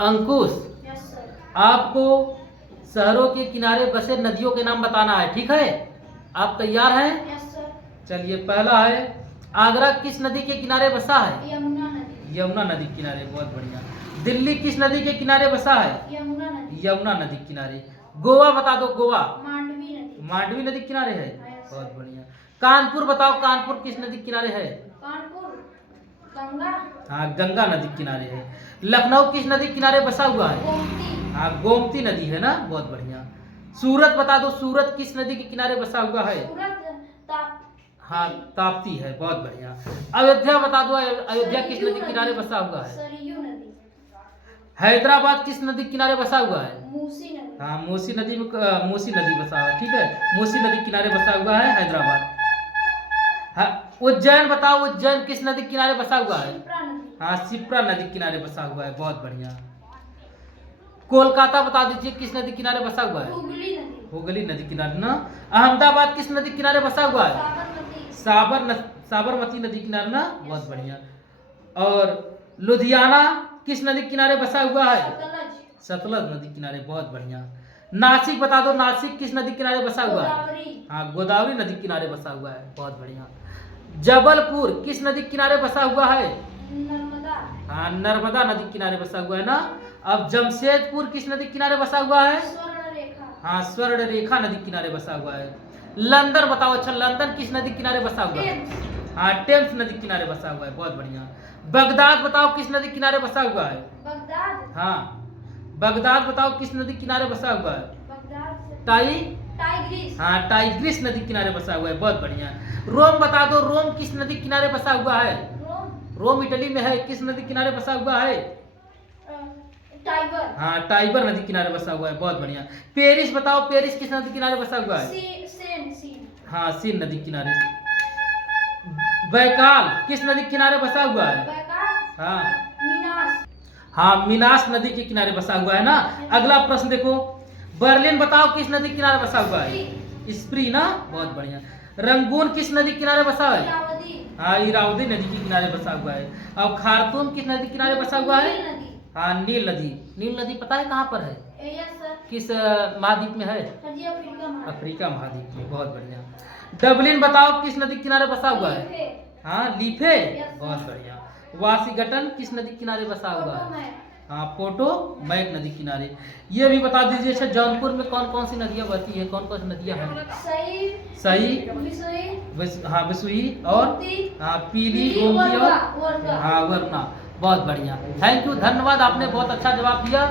अंकुश, yes sir. आपको शहरों के किनारे बसे नदियों के नाम बताना है, ठीक है? आप तैयार हैं? Yes sir. चलिए, पहला है, आगरा किस नदी के किनारे बसा है? यमुना नदी। यमुना नदी के किनारे, बहुत बढ़िया। दिल्ली किस नदी के किनारे बसा है? यमुना नदी। यमुना नदी के किनारे। गोवा बता दो, गोवा। मांडवी नदी। मांडवी नदी के किनारे है, यस बहुत सर। बढ़िया। कानपुर बताओ, कानपुर किस नदी के किनारे है? कानपुर गंगा। हाँ, गंगा नदी के किनारे है। लखनऊ किस नदी के किनारे बसा हुआ है? गोमती। हाँ, गोमती नदी है ना, बहुत बढ़िया। सूरत बता दो, सूरत किस नदी के किनारे बसा हुआ है? सूरत ताप। हाँ, ताप्ती है, बहुत बढ़िया। अयोध्या बता दो, अयोध्या किस नदी के किनारे बसा हुआ है? सरयू नदी। हैदराबाद किस नदी के किनारे बसा हुआ है? मूसी नदी। हाँ, मूसी नदी में मूसी नदी बसा हुआ है, ठीक है। मूसी नदी के किनारे बसा हुआ है हैदराबाद। हाँ, उज्जैन बताओ, उज्जैन किस नदी के किनारे बसा हुआ है? शिप्रा नदी। हाँ, शिप्रा नदी के किनारे बसा हुआ है, बहुत बढ़िया। कोलकाता बता दीजिए, किस नदी के किनारे बसा हुआ है? हुगली नदी। हुगली नदी किनारे ना। अहमदाबाद किस नदी किनारे बसा हुआ है? साबरमती। साबरमती नदी किनारे ना, बहुत बढ़िया। और लुधियाना किस नदी किनारे बसा हुआ है? सतलज। सतलज नदी किनारे, बहुत बढ़िया। नासिक बता दो, नासिक किस नदी किनारे बसा हुआ है? गोदावरी। हाँ, गोदावरी नदी किनारे बसा हुआ है, बहुत बढ़िया। जबलपुर किस नदी किनारे बसा हुआ है? नर्मदा। हाँ, नर्मदा नदी किनारे बसा हुआ है ना। अब जमशेदपुर किस नदी किनारे बसा हुआ है? स्वर्ण रेखा। हाँ, स्वर्ण रेखा नदी किनारे बसा हुआ है। लंदन बताओ, अच्छा, लंदन किस नदी किनारे बसा हुआ है? टेम्स। हाँ, टेम्स नदी किनारे बसा हुआ है, बहुत बढ़िया। बगदाद बताओ, किस नदी किनारे बसा हुआ है? बगदाद। हाँ, बगदाद बताओ, किस नदी किनारे बसा हुआ है? बगदाद से टाइग्रिस। हाँ, टाइग्रिस नदी किनारे बसा हुआ है, बहुत बढ़िया। रोम बता दो, रोम किस नदी किनारे बसा हुआ है? रोम। रोम इटली में है, किस नदी किनारे बसा हुआ है? टाइगर। हाँ, टाइबर नदी किनारे बसा हुआ है, बहुत बढ़िया। पेरिस बताओ, पेरिस किस नदी किनारे बसा हुआ है? सीन। हाँ, सीन नदी किनारे। बैकाल किस नदी किनारे बसा हुआ है? हाँ। मीनास। हाँ, मीनास नदी के किनारे बसा हुआ है ना। अगला प्रश्न देखो, बर्लिन बताओ, किस नदी किनारे बसा हुआ है? स्प्री ना, बहुत बढ़िया। रंगून किस नदी किनारे बसा है? इरावदी। हाँ, इरावदी नदी के किनारे बसा हुआ है। अब खार्तूम किस नदी किनारे बसा हुआ है? नील नदी। हाँ, नील नदी। नील नदी पता है कहाँ पर है? Yes sir. किस महाद्वीप में है? जी, अफ्रीका में। अफ्रीका महाद्वीप में, बहुत बढ़िया। डबलिन बताओ, किस नदी किनारे बसा हुआ है? लीफे। हाँ, लीफे, Yes, बहुत बढ़िया। वाशिंगटन किस नदी किनारे बसा हुआ है? पोटोमैक। हाँ, पोटोमैक नदी किनारे। ये भी बता दीजिए, अच्छा, जौनपुर में कौन कौन सी नदियाँ बहती है, कौन कौन सी नदियाँ हैं? सही, विसुई। हाँ, बिसुई और गोमती। हाँ, पीली, पीली, गोमती और वरना। हाँ, वरना, बहुत बढ़िया। थैंक यू, धन्यवाद, आपने बहुत अच्छा जवाब दिया।